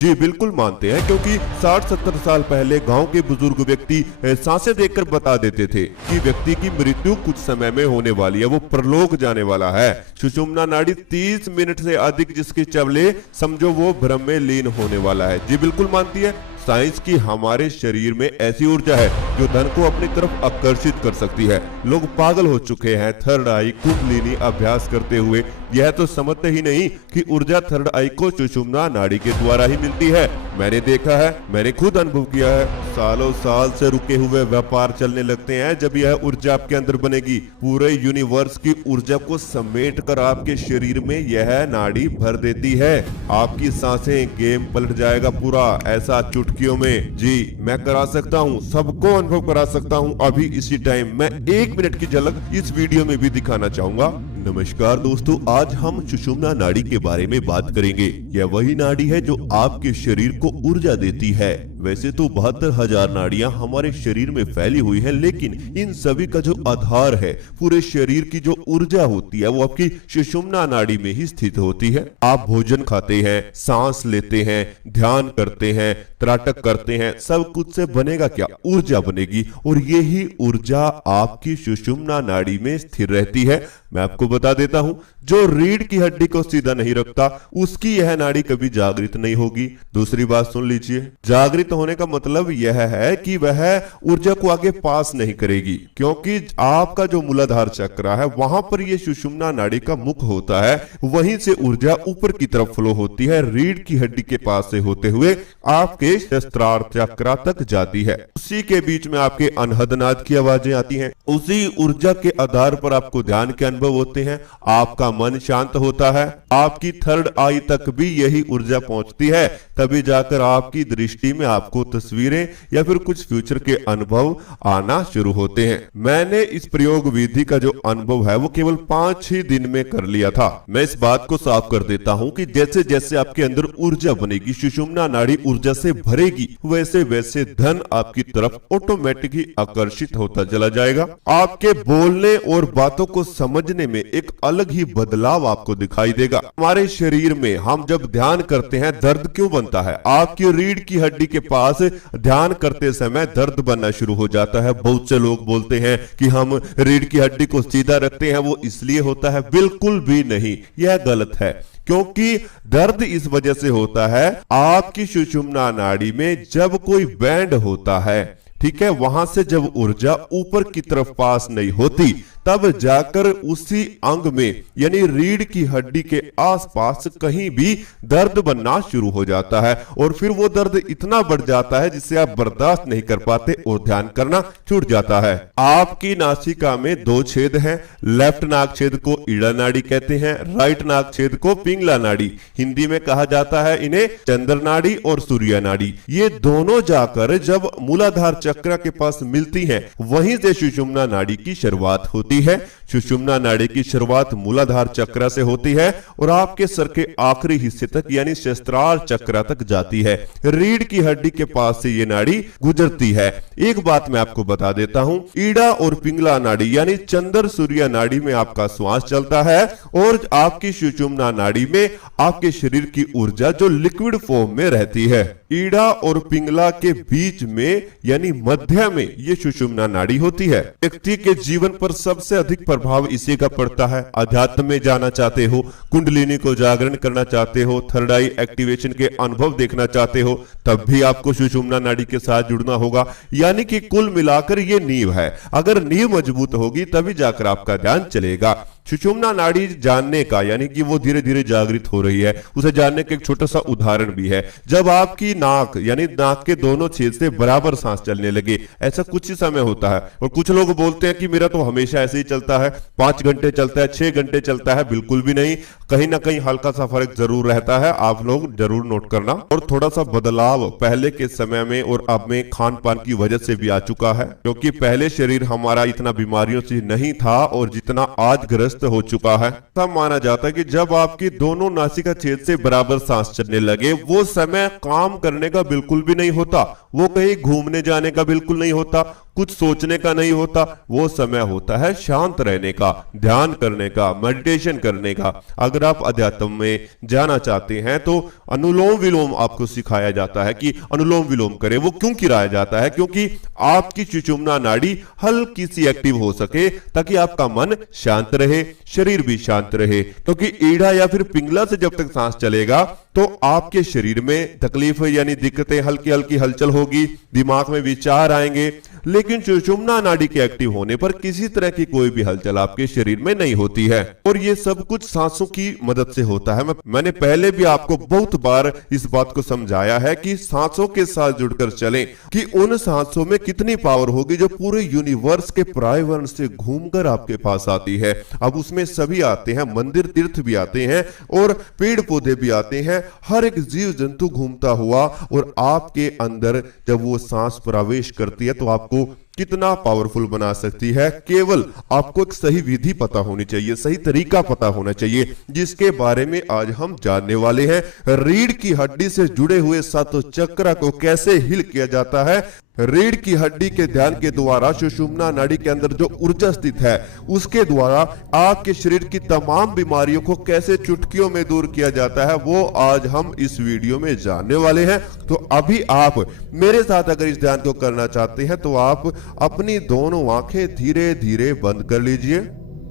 जी बिल्कुल मानते हैं, क्योंकि 60-70 साल पहले गांव के बुजुर्ग व्यक्ति सांसें देखकर बता देते थे कि व्यक्ति की मृत्यु कुछ समय में होने वाली है, वो परलोक जाने वाला है। सुषुम्ना नाड़ी 30 मिनट से अधिक जिसके चले, समझो वो भ्रम में लीन होने वाला है। जी बिल्कुल मानती है। साइंस की हमारे शरीर में ऐसी ऊर्जा है जो धन को अपनी तरफ आकर्षित कर सकती है। लोग पागल हो चुके हैं थर्ड आई कुंडलिनी अभ्यास करते हुए। यह तो समझते ही नहीं कि ऊर्जा थर्ड आई को सुषुम्ना नाड़ी के द्वारा ही मिलती है। मैंने देखा है, मैंने खुद अनुभव किया है। सालों साल से रुके हुए व्यापार चलने लगते हैं जब यह ऊर्जा आपके अंदर बनेगी। पूरे यूनिवर्स की ऊर्जा को समेट कर आपके शरीर में यह नाड़ी भर देती है। आपकी सांसें गेम पलट जाएगा पूरा, ऐसा चुटकियों में। जी मैं करा सकता हूँ, सबको अनुभव करा सकता हूँ अभी इसी टाइम। मैं 1 मिनट की झलक इस वीडियो में भी दिखाना चाहूंगा। नमस्कार दोस्तों, आज हम सुषुम्ना नाड़ी के बारे में बात करेंगे। यह वही नाड़ी है जो आपके शरीर को ऊर्जा देती है। वैसे तो 72,000 नाड़ियां हमारे शरीर में फैली हुई है, लेकिन इन सभी का जो आधार है, पूरे शरीर की जो ऊर्जा होती है, वो आपकी सुषुम्ना नाड़ी में ही स्थित होती है। आप भोजन खाते हैं, सांस लेते हैं, ध्यान करते हैं, त्राटक करते हैं, सब कुछ से बनेगा क्या? ऊर्जा बनेगी, और यही ऊर्जा आपकी सुषुम्ना नाड़ी में स्थिर रहती है। मैं आपको बता देता हूं, जो रीढ़ की हड्डी को सीधा नहीं रखता, उसकी यह नाड़ी कभी जागृत नहीं होगी। दूसरी बात सुन लीजिए, जागृत होने का मतलब यह है कि वह ऊर्जा को आगे पास नहीं करेगी, क्योंकि आपका जो मूलाधार चक्र है, वहां पर यह सुषुम्ना नाड़ी का मुख होता है। वहीं से ऊर्जा ऊपर की तरफ फ्लो होती है, रीढ़ की हड्डी के पास से होते हुए आपके सहस्त्रार चक्र तक जाती है। उसी के बीच में आपके अनहद नाद की आवाजें आती हैं। उसी ऊर्जा के आधार पर आपको ध्यान के अनुभव होते हैं, आपका मन शांत होता है, आपकी थर्ड आई तक भी यही ऊर्जा पहुंचती है। तभी जाकर आपकी दृष्टि में आपको तस्वीरें या फिर कुछ फ्यूचर के अनुभव आना शुरू होते हैं। मैंने इस प्रयोग विधि का जो अनुभव है वो केवल 5 ही दिन में कर लिया था। मैं इस बात को साफ कर देता हूं कि जैसे जैसे आपके अंदर ऊर्जा बनेगी, सुषुम्ना नाड़ी ऊर्जा से भरेगी, वैसे वैसे धन आपकी तरफ ऑटोमेटिक ही आकर्षित होता चला जाएगा। आपके बोलने और बातों को समझने में एक अलग ही बदलाव आपको दिखाई देगा। हमारे शरीर में हम जब ध्यान करते हैं, दर्द क्यों बनता है? आपकी रीढ़ की हड्डी के पास ध्यान करते समय दर्द बनना शुरू हो जाता है। बहुत से लोग बोलते हैं कि हम रीढ़ की हड्डी को सीधा रखते हैं, वो इसलिए होता है। बिल्कुल भी नहीं, यह गलत है। क्योंकि दर्द इस वजह से होता है, आपकी सुषुम्ना नाड़ी में जब कोई बैंड होता है, ठीक है, वहां से जब ऊर्जा ऊपर की तरफ पास नहीं होती, तब जाकर उसी अंग में यानी रीढ़ की हड्डी के आसपास कहीं भी दर्द बनना शुरू हो जाता है, और फिर वो दर्द इतना बढ़ जाता है जिससे आप बर्दाश्त नहीं कर पाते और ध्यान करना छूट जाता है। आपकी नासिका में 2 छेद हैं। लेफ्ट नाक छेद को ईड़ा नाड़ी कहते हैं, राइट नाक छेद को पिंगला नाड़ी। हिंदी में कहा जाता है इन्हें चंद्र नाड़ी और सूर्य नाड़ी। ये दोनों जाकर जब मूलाधार चक्र के पास मिलती हैं, वहीं से सुषुम्ना नाड़ी की शुरुआत होती है। सुषुम्ना नाड़ी की शुरुआत मूलाधार चक्र से होती है और आपके सर के आखिरी हिस्से तक यानी सहस्त्रार चक्र तक जाती है। रीढ़ की हड्डी के पास से ये नाड़ी गुजरती है। एक बात मैं आपको बता देता हूं, ईड़ा और पिंगला नाड़ी यानी चंद्र सूर्य नाड़ी में आपका श्वास चलता है, और आपकी सुषुम्ना नाड़ी में आपके शरीर की ऊर्जा जो लिक्विड फॉर्म में रहती है। ईड़ा और पिंगला के बीच में यानी मध्य में ये सुषुम्ना नाड़ी होती है। व्यक्ति के जीवन पर सबसे अधिक प्रभाव इसी का पड़ता है। अध्यात्म में जाना चाहते हो, कुंडलिनी को जागरण करना चाहते हो, थर्ड आई एक्टिवेशन के अनुभव देखना चाहते हो, तब भी आपको सुषुम्ना नाड़ी के साथ जुड़ना होगा। यानी कि कुल मिलाकर ये नींव है। अगर नींव मजबूत होगी तभी जाकर आपका ध्यान चलेगा। सुषुम्ना नाड़ी जानने का यानी कि वो धीरे धीरे जागृत हो रही है, उसे जानने का एक छोटा सा उदाहरण भी है। जब आपकी नाक यानी नाक के दोनों छेद से बराबर सांस चलने लगे, ऐसा कुछ ही समय होता है। और कुछ लोग बोलते हैं कि मेरा तो हमेशा ऐसे ही चलता है, 5 घंटे चलता है, 6 घंटे चलता है। बिल्कुल भी नहीं, कहीं ना कहीं हल्का सा फर्क जरूर रहता है। आप लोग जरूर नोट करना। और थोड़ा सा बदलाव पहले के समय में और अब में खान पान की वजह से भी आ चुका है, क्योंकि पहले शरीर हमारा इतना बीमारियों से नहीं था और जितना आज ग्रस्त हो चुका है। तब माना जाता है कि जब आपकी दोनों नासिका छेद से बराबर सांस चलने लगे, वो समय काम करने का बिल्कुल भी नहीं होता, वो कहीं घूमने जाने का बिल्कुल नहीं होता, कुछ सोचने का नहीं होता, वो समय होता है शांत रहने का, ध्यान करने का, मेडिटेशन करने का। अगर आप अध्यात्म में जाना चाहते हैं तो अनुलोम विलोम आपको सिखाया जाता है कि अनुलोम विलोम करें। वो क्यों किराया जाता है? क्योंकि आपकी सुषुम्ना नाड़ी हल्की सी एक्टिव हो सके, ताकि आपका मन शांत रहे, शरीर भी शांत रहे। क्योंकि ईढ़ा या फिर पिंगला से जब तक सांस चलेगा तो आपके शरीर में तकलीफ यानी दिक्कतें, हल्की हल्की हलचल होगी, दिमाग में विचार आएंगे। लेकिन सुषुम्ना नाड़ी के एक्टिव होने पर किसी तरह की कोई भी हलचल आपके शरीर में नहीं होती है। और ये सब कुछ सांसों की मदद से होता है। मैंने पहले भी आपको बहुत बार इस बात को समझाया है कि सांसों के साथ जुड़कर चलें, कि उन सांसों में कितनी पावर होगी जो पूरे यूनिवर्स के पर्यावरण से घूमकर आपके पास आती है। अब उसमें सभी आते हैं, मंदिर तीर्थ भी आते हैं और पेड़ पौधे भी आते हैं, हर एक जीव जंतु घूमता हुआ, और आपके अंदर जब वो सांस प्रवेश करती है तो आपको कितना पावरफुल बना सकती है। केवल आपको एक सही विधि पता होनी चाहिए, सही तरीका पता होना चाहिए, जिसके बारे में आज हम जानने वाले हैं। रीढ़ की हड्डी से जुड़े हुए सातों चक्र को कैसे हील किया जाता है। रीढ़ की हड्डी के ध्यान के द्वारा सुषुम्ना नाड़ी के अंदर जो ऊर्जा स्थित है, उसके द्वारा आपके शरीर की तमाम बीमारियों को कैसे चुटकियों में दूर किया जाता है, वो आज हम इस वीडियो में जानने वाले हैं। तो अभी आप मेरे साथ अगर इस ध्यान को करना चाहते हैं तो आप अपनी दोनों आंखें धीरे धीरे बंद कर लीजिए,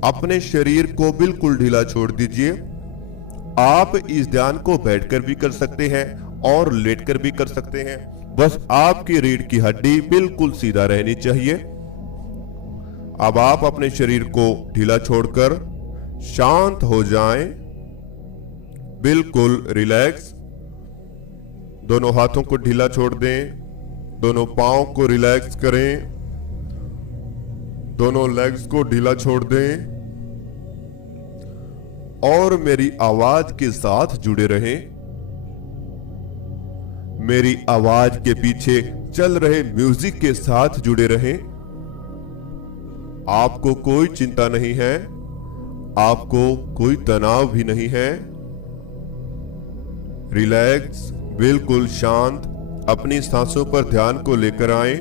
अपने शरीर को बिल्कुल ढीला छोड़ दीजिए। आप इस ध्यान को बैठकर भी कर सकते हैं और लेटकर भी कर सकते हैं। बस आपकी रीढ़ की हड्डी बिल्कुल सीधा रहनी चाहिए। अब आप अपने शरीर को ढीला छोड़कर शांत हो जाएं, बिल्कुल रिलैक्स। दोनों हाथों को ढीला छोड़ दें, दोनों पांव को रिलैक्स करें, दोनों लेग्स को ढीला छोड़ दें और मेरी आवाज के साथ जुड़े रहें। मेरी आवाज के पीछे चल रहे म्यूजिक के साथ जुड़े रहें। आपको कोई चिंता नहीं है, आपको कोई तनाव भी नहीं है। रिलैक्स, बिल्कुल शांत, अपनी सांसों पर ध्यान को लेकर आएं।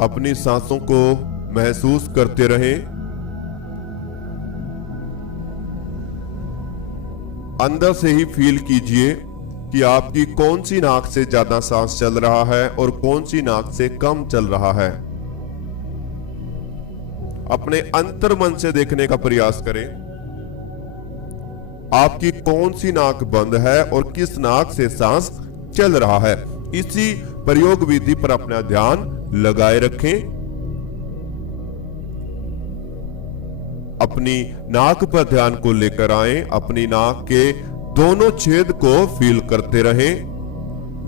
अपनी सांसों को महसूस करते रहें। अंदर से ही फील कीजिए कि आपकी कौन सी नाक से ज्यादा सांस चल रहा है और कौन सी नाक से कम चल रहा है। अपने अंतर्मन से देखने का प्रयास करें, आपकी कौन सी नाक बंद है और किस नाक से सांस चल रहा है। इसी प्रयोग विधि पर अपना ध्यान लगाए रखें। अपनी नाक पर ध्यान को लेकर आएं, अपनी नाक के दोनों छेद को फील करते रहें,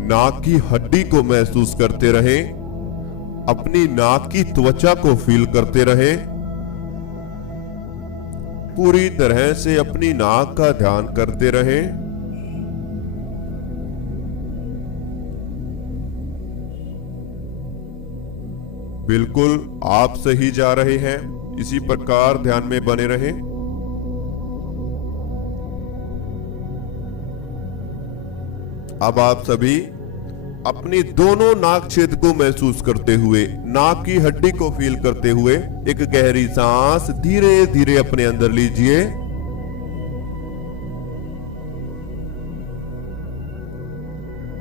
नाक की हड्डी को महसूस करते रहें, अपनी नाक की त्वचा को फील करते रहें। पूरी तरह से अपनी नाक का ध्यान करते रहें। बिल्कुल आप सही जा रहे हैं, इसी प्रकार ध्यान में बने रहें। अब आप सभी अपनी दोनों नाक छेद को महसूस करते हुए, नाक की हड्डी को फील करते हुए एक गहरी सांस धीरे धीरे अपने अंदर लीजिए।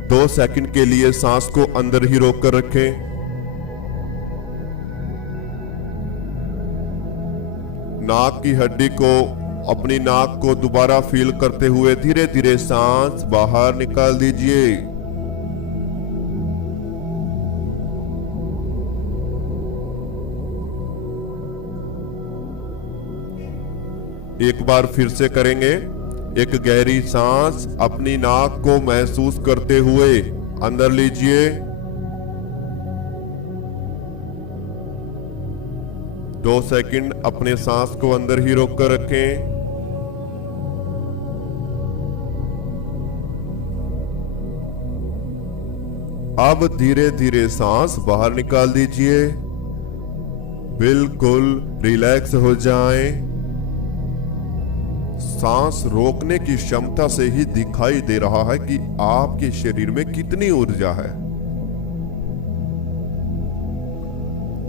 दो सेकंड के लिए सांस को अंदर ही रोक कर रखें। नाक की हड्डी को, अपनी नाक को दोबारा फील करते हुए धीरे धीरे सांस बाहर निकाल दीजिए। एक बार फिर से करेंगे। एक गहरी सांस अपनी नाक को महसूस करते हुए अंदर लीजिए। 2 सेकंड अपने सांस को अंदर ही रोक कर रखें। अब धीरे धीरे सांस बाहर निकाल दीजिए। बिल्कुल रिलैक्स हो जाएं। सांस रोकने की क्षमता से ही दिखाई दे रहा है कि आपके शरीर में कितनी ऊर्जा है।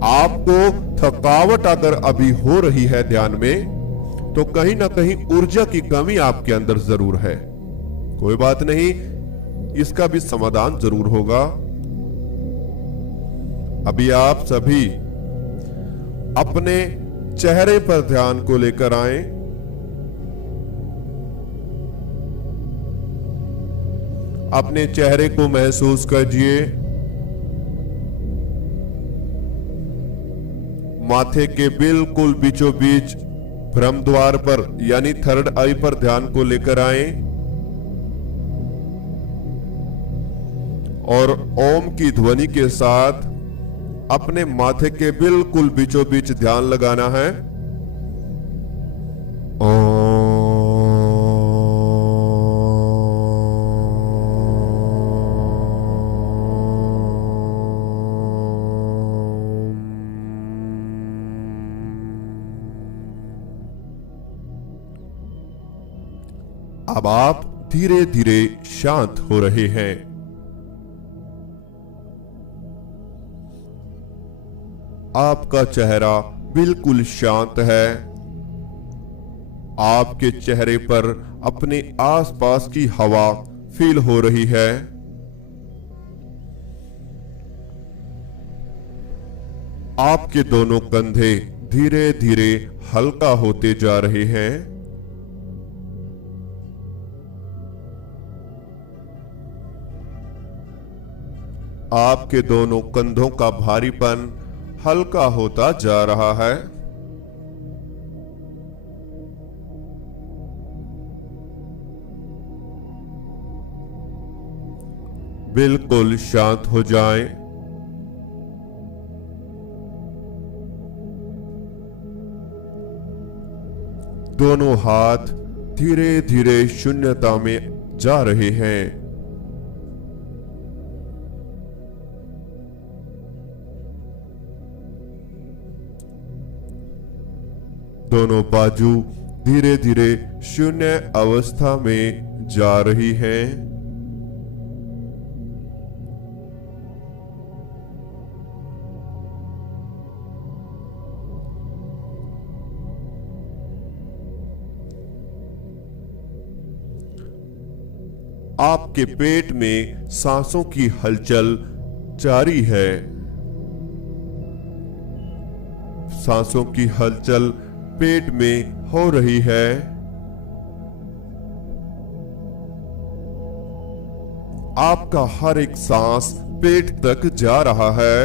आपको थकावट अगर अभी हो रही है ध्यान में, तो कहीं ना कहीं ऊर्जा की कमी आपके अंदर जरूर है। कोई बात नहीं, इसका भी समाधान जरूर होगा। अभी आप सभी अपने चेहरे पर ध्यान को लेकर आए। अपने चेहरे को महसूस कीजिए। माथे के बिल्कुल बीचों बीच भ्रम द्वार पर यानी थर्ड आई पर ध्यान को लेकर आए और ओम की ध्वनि के साथ अपने माथे के बिल्कुल बीचों बीच ध्यान लगाना है। अब आप धीरे धीरे शांत हो रहे हैं। आपका चेहरा बिल्कुल शांत है। आपके चेहरे पर अपने आसपास की हवा फील हो रही है। आपके दोनों कंधे धीरे धीरे हल्का होते जा रहे हैं। आपके दोनों कंधों का भारीपन हल्का होता जा रहा है। बिल्कुल शांत हो जाएं। दोनों हाथ धीरे धीरे शून्यता में जा रहे हैं। दोनों बाजू धीरे धीरे शून्य अवस्था में जा रही हैं। आपके पेट में सांसों की हलचल जारी है। सांसों की हलचल पेट में हो रही है। आपका हर एक सांस पेट तक जा रहा है।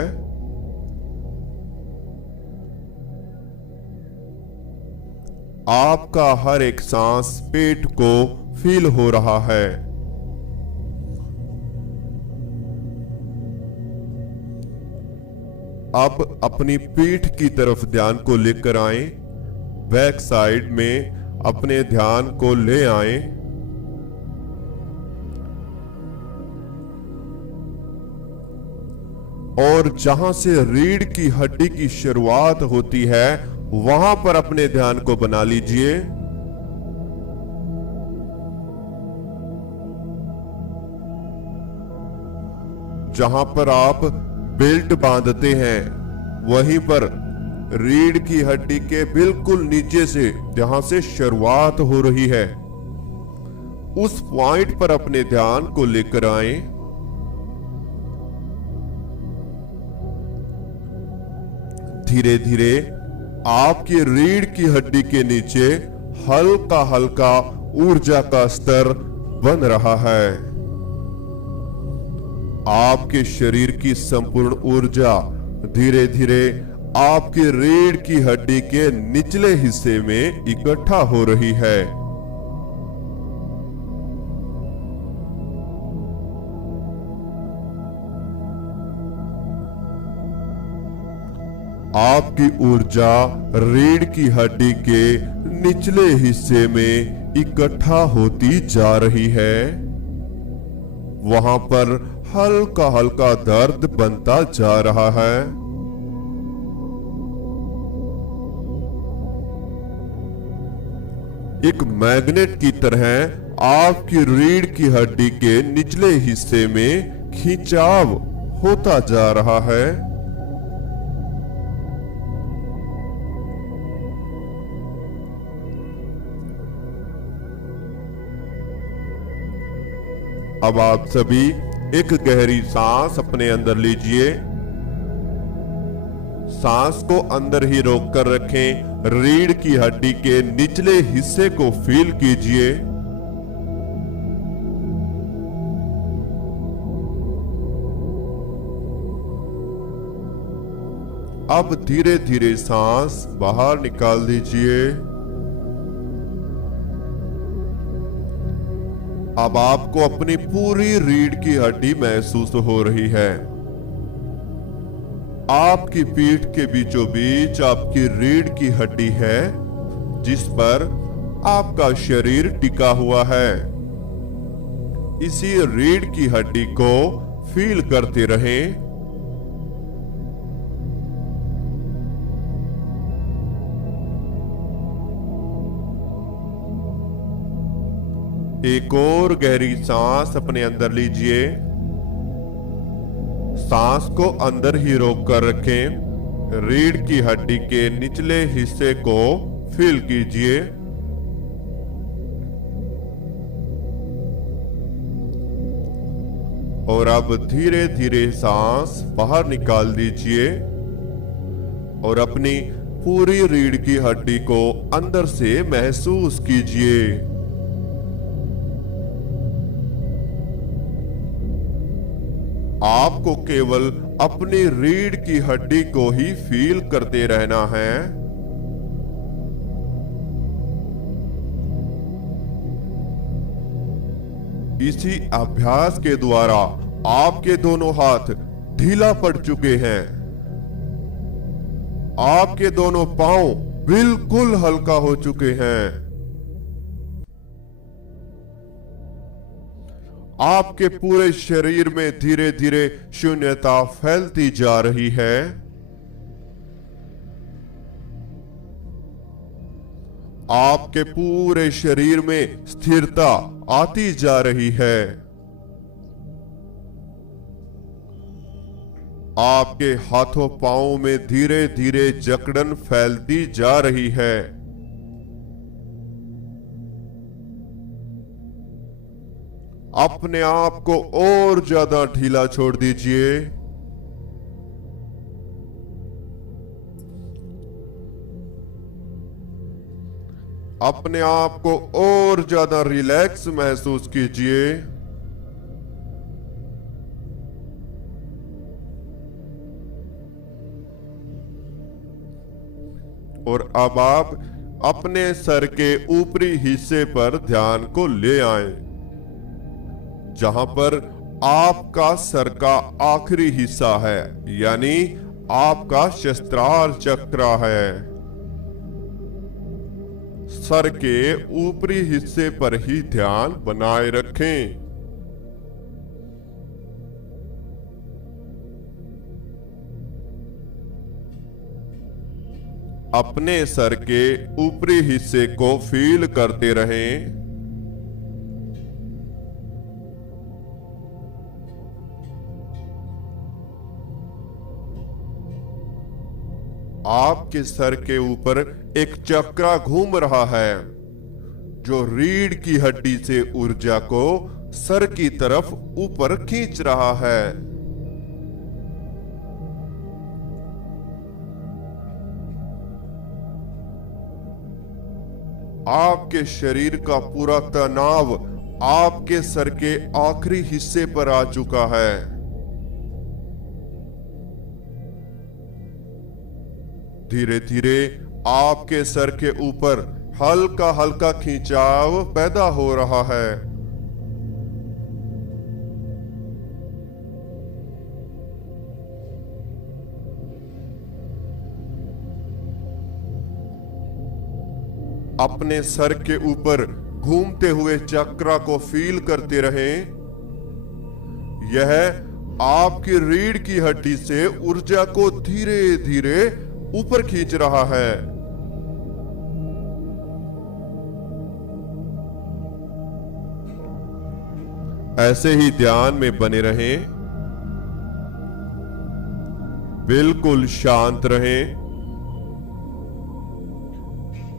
आपका हर एक सांस पेट को फील हो रहा है। अब अपनी पीठ की तरफ ध्यान को लेकर आए। बैक साइड में अपने ध्यान को ले आए। और जहां से रीढ़ की हड्डी की शुरुआत होती है वहां पर अपने ध्यान को बना लीजिए। जहां पर आप बेल्ट बांधते हैं वहीं पर रीढ़ की हड्डी के बिल्कुल नीचे से जहां से शुरुआत हो रही है उस पॉइंट पर अपने ध्यान को लेकर आए। धीरे धीरे आपकी रीढ़ की हड्डी के नीचे हल्का हल्का ऊर्जा का स्तर बन रहा है। आपके शरीर की संपूर्ण ऊर्जा धीरे धीरे आपकी रीढ़ की हड्डी के निचले हिस्से में इकट्ठा हो रही है। आपकी ऊर्जा रीढ़ की हड्डी के निचले हिस्से में इकट्ठा होती जा रही है। वहां पर हल्का हल्का दर्द बनता जा रहा है। एक मैग्नेट की तरह आपकी रीढ़ की हड्डी के निचले हिस्से में खिंचाव होता जा रहा है। अब आप सभी एक गहरी सांस अपने अंदर लीजिए। सांस को अंदर ही रोककर रखें। रीढ़ की हड्डी के निचले हिस्से को फील कीजिए। अब धीरे धीरे सांस बाहर निकाल दीजिए। अब आपको अपनी पूरी रीढ़ की हड्डी महसूस हो रही है। आपकी पीठ के बीचों बीच आपकी रीढ़ की हड्डी है, जिस पर आपका शरीर टिका हुआ है। इसी रीढ़ की हड्डी को फील करते रहें। एक और गहरी सांस अपने अंदर लीजिए। सांस को अंदर ही रोक कर रखें। रीढ़ की हड्डी के निचले हिस्से को फील कीजिए। और अब धीरे धीरे सांस बाहर निकाल दीजिए और अपनी पूरी रीढ़ की हड्डी को अंदर से महसूस कीजिए। आपको केवल अपनी रीढ़ की हड्डी को ही फील करते रहना है। इसी अभ्यास के द्वारा आपके दोनों हाथ ढीला पड़ चुके हैं। आपके दोनों पांव बिल्कुल हल्का हो चुके हैं। आपके पूरे शरीर में धीरे धीरे शून्यता फैलती जा रही है। आपके पूरे शरीर में स्थिरता आती जा रही है। आपके हाथों पांवों में धीरे धीरे जकड़न फैलती जा रही है। अपने आप को और ज्यादा ढीला छोड़ दीजिए। अपने आप को और ज्यादा रिलैक्स महसूस कीजिए। और अब आप अपने सर के ऊपरी हिस्से पर ध्यान को ले आएं, जहां पर आपका सर का आखिरी हिस्सा है, यानी आपका शस्त्रार चक्र है। सर के ऊपरी हिस्से पर ही ध्यान बनाए रखें। अपने सर के ऊपरी हिस्से को फील करते रहें। आपके सर के ऊपर एक चक्रा घूम रहा है, जो रीढ़ की हड्डी से ऊर्जा को सर की तरफ ऊपर खींच रहा है। आपके शरीर का पूरा तनाव आपके सर के आखिरी हिस्से पर आ चुका है। धीरे धीरे आपके सर के ऊपर हल्का हल्का खिंचाव पैदा हो रहा है। अपने सर के ऊपर घूमते हुए चक्र को फील करते रहें। यह आपकी रीढ़ की हड्डी से ऊर्जा को धीरे धीरे ऊपर खींच रहा है। ऐसे ही ध्यान में बने रहें। बिल्कुल शांत रहें।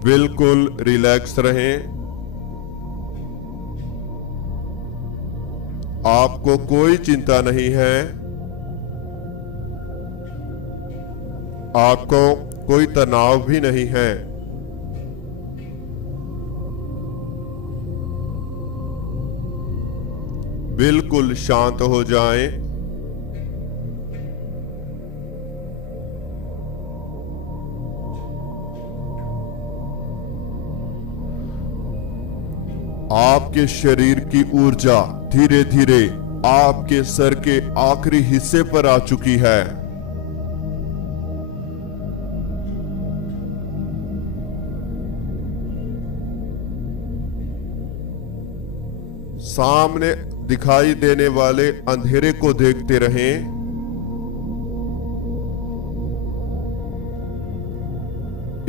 बिल्कुल रिलैक्स रहें। आपको कोई चिंता नहीं है, आपको कोई तनाव भी नहीं है। बिल्कुल शांत हो जाएं। आपके शरीर की ऊर्जा धीरे धीरे आपके सर के आखिरी हिस्से पर आ चुकी है। सामने दिखाई देने वाले अंधेरे को देखते रहें।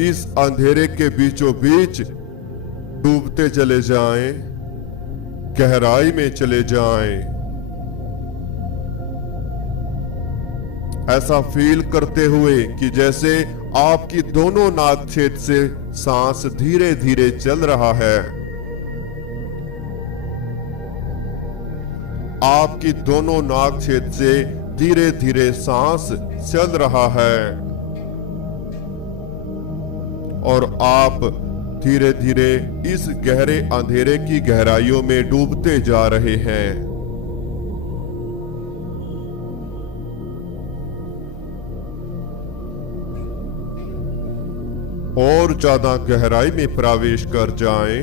इस अंधेरे के बीचों बीच डूबते चले जाएं, गहराई में चले जाएं। ऐसा फील करते हुए कि जैसे आपकी दोनों नाक छेद से सांस धीरे धीरे चल रहा है। आपकी दोनों नाक छेद से धीरे धीरे सांस चल रहा है और आप धीरे धीरे इस गहरे अंधेरे की गहराइयों में डूबते जा रहे हैं। और ज्यादा गहराई में प्रवेश कर जाएं।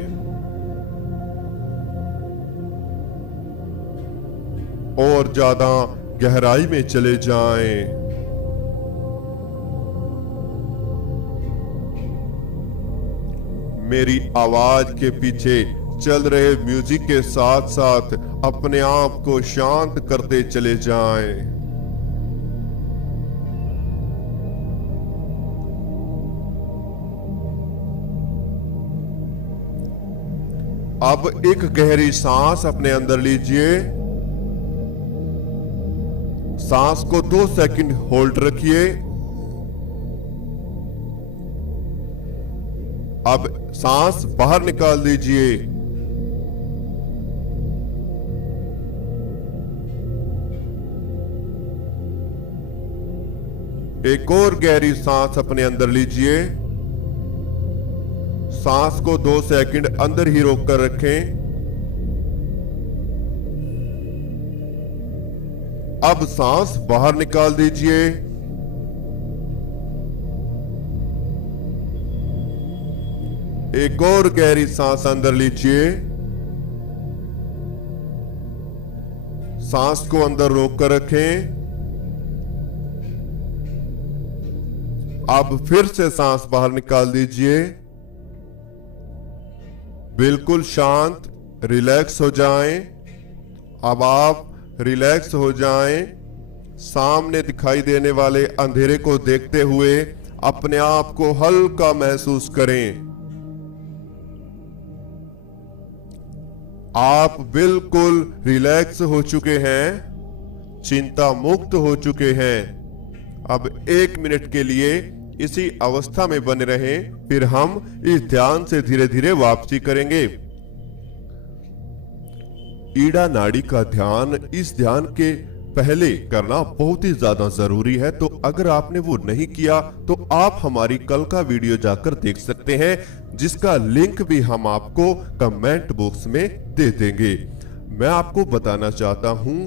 और ज्यादा गहराई में चले जाएं। मेरी आवाज के पीछे चल रहे म्यूजिक के साथ साथ अपने आप को शांत करते चले जाएं। अब एक गहरी सांस अपने अंदर लीजिए। सांस को 2 सेकंड होल्ड रखिए। अब सांस बाहर निकाल दीजिए। एक और गहरी सांस अपने अंदर लीजिए। सांस को 2 सेकंड अंदर ही रोककर रखें। अब सांस बाहर निकाल दीजिए। एक और गहरी सांस अंदर लीजिए। सांस को अंदर रोककर रखें। अब फिर से सांस बाहर निकाल दीजिए। बिल्कुल शांत, रिलैक्स हो जाएं। अब आप रिलैक्स हो जाएं। सामने दिखाई देने वाले अंधेरे को देखते हुए अपने आप को हल्का महसूस करें। आप बिल्कुल रिलैक्स हो चुके हैं, चिंता मुक्त हो चुके हैं। अब 1 मिनट के लिए इसी अवस्था में बने रहें, फिर हम इस ध्यान से धीरे धीरे वापसी करेंगे। ईड़ा नाड़ी का ध्यान इस ध्यान के पहले करना बहुत ही ज्यादा जरूरी है। तो अगर आपने वो नहीं किया तो आप हमारी कल का वीडियो जाकर देख सकते हैं, जिसका लिंक भी हम आपको कमेंट बॉक्स में दे देंगे। मैं आपको बताना चाहता हूं,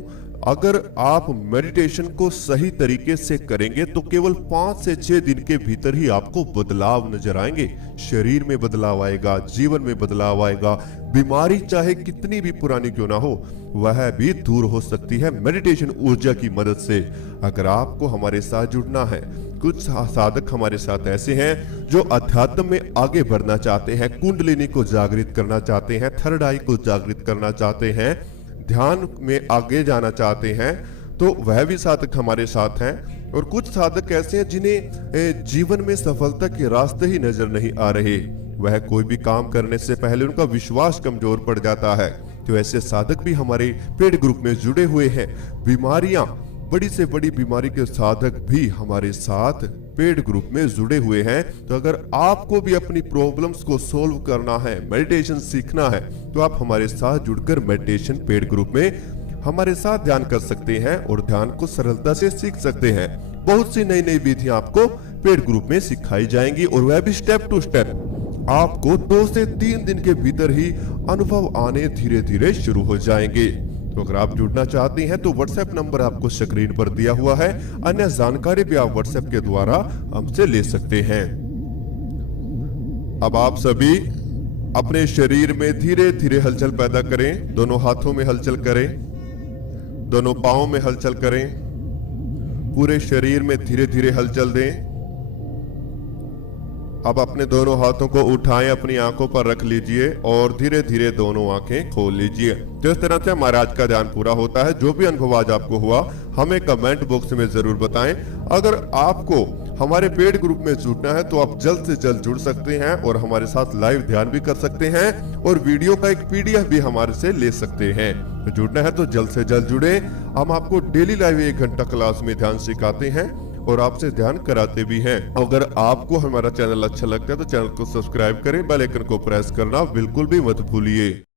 अगर आप मेडिटेशन को सही तरीके से करेंगे तो केवल 5 से 6 दिन के भीतर ही आपको बदलाव नजर आएंगे। शरीर में बदलाव आएगा, जीवन में बदलाव आएगा। बीमारी चाहे कितनी भी पुरानी क्यों ना हो, वह भी दूर हो सकती है मेडिटेशन ऊर्जा की मदद से। अगर आपको हमारे साथ जुड़ना है, कुछ साधक हमारे साथ ऐसे हैं जो अध्यात्म में आगे बढ़ना चाहते हैं, कुंडलिनी को जागृत करना चाहते हैं, थर्ड आई को जागृत करना चाहते हैं, ध्यान में आगे जाना चाहते हैं, तो वह भी साधक हमारे साथ हैं। और कुछ साधक ऐसे हैं जिन्हें जीवन में सफलता के रास्ते ही नजर नहीं आ रहे। वह कोई भी काम करने से पहले उनका विश्वास कमजोर पड़ जाता है। तो ऐसे साधक भी हमारे पेड ग्रुप में जुड़े हुए हैं। बीमारियां, बड़ी से बड़ी बीमारी के साधक भी हमारे साथ पेड ग्रुप में जुड़े हुए हैं। तो अगर आपको भी अपनी प्रॉब्लम्स को सोल्व करना है, मेडिटेशन सीखना है, तो आप हमारे साथ जुड़कर मेडिटेशन पेड ग्रुप में हमारे साथ ध्यान कर सकते हैं और ध्यान को सरलता से सीख सकते हैं। बहुत सी नई नई विधियां आपको पेड ग्रुप में सिखाई जाएंगी और वह भी स्टेप टू स्टेप। आपको 2 से 3 दिन के भीतर ही अनुभव आने धीरे धीरे शुरू हो जाएंगे। तो अगर आप जुड़ना चाहते हैं तो व्हाट्सएप नंबर आपको स्क्रीन पर दिया हुआ है। अन्य जानकारी भी आप व्हाट्सएप के द्वारा हमसे ले सकते हैं। अब आप सभी अपने शरीर में धीरे धीरे हलचल पैदा करें। दोनों हाथों में हलचल करें, दोनों पांवों में हलचल करें, पूरे शरीर में धीरे धीरे हलचल दें। अब अपने दोनों हाथों को उठाएं, अपनी आंखों पर रख लीजिए और धीरे धीरे दोनों आंखें खोल लीजिए। तो इस तरह से हमारा आज का ध्यान पूरा होता है। जो भी अनुभव आज आपको हुआ हमें कमेंट बॉक्स में जरूर बताएं। अगर आपको हमारे पेड ग्रुप में जुड़ना है तो आप जल्द से जल्द जुड़ सकते हैं और हमारे साथ लाइव ध्यान भी कर सकते हैं और वीडियो का एक पीडीएफ भी हमारे से ले सकते हैं। तो जुड़ना है तो जल्द से जल्द जुड़े। हम आपको डेली लाइव 1 घंटा क्लास में ध्यान सिखाते हैं और आपसे ध्यान कराते भी हैं। अगर आपको हमारा चैनल अच्छा लगता है तो चैनल को सब्सक्राइब करें, बेल आइकन को प्रेस करना बिल्कुल भी मत भूलिए।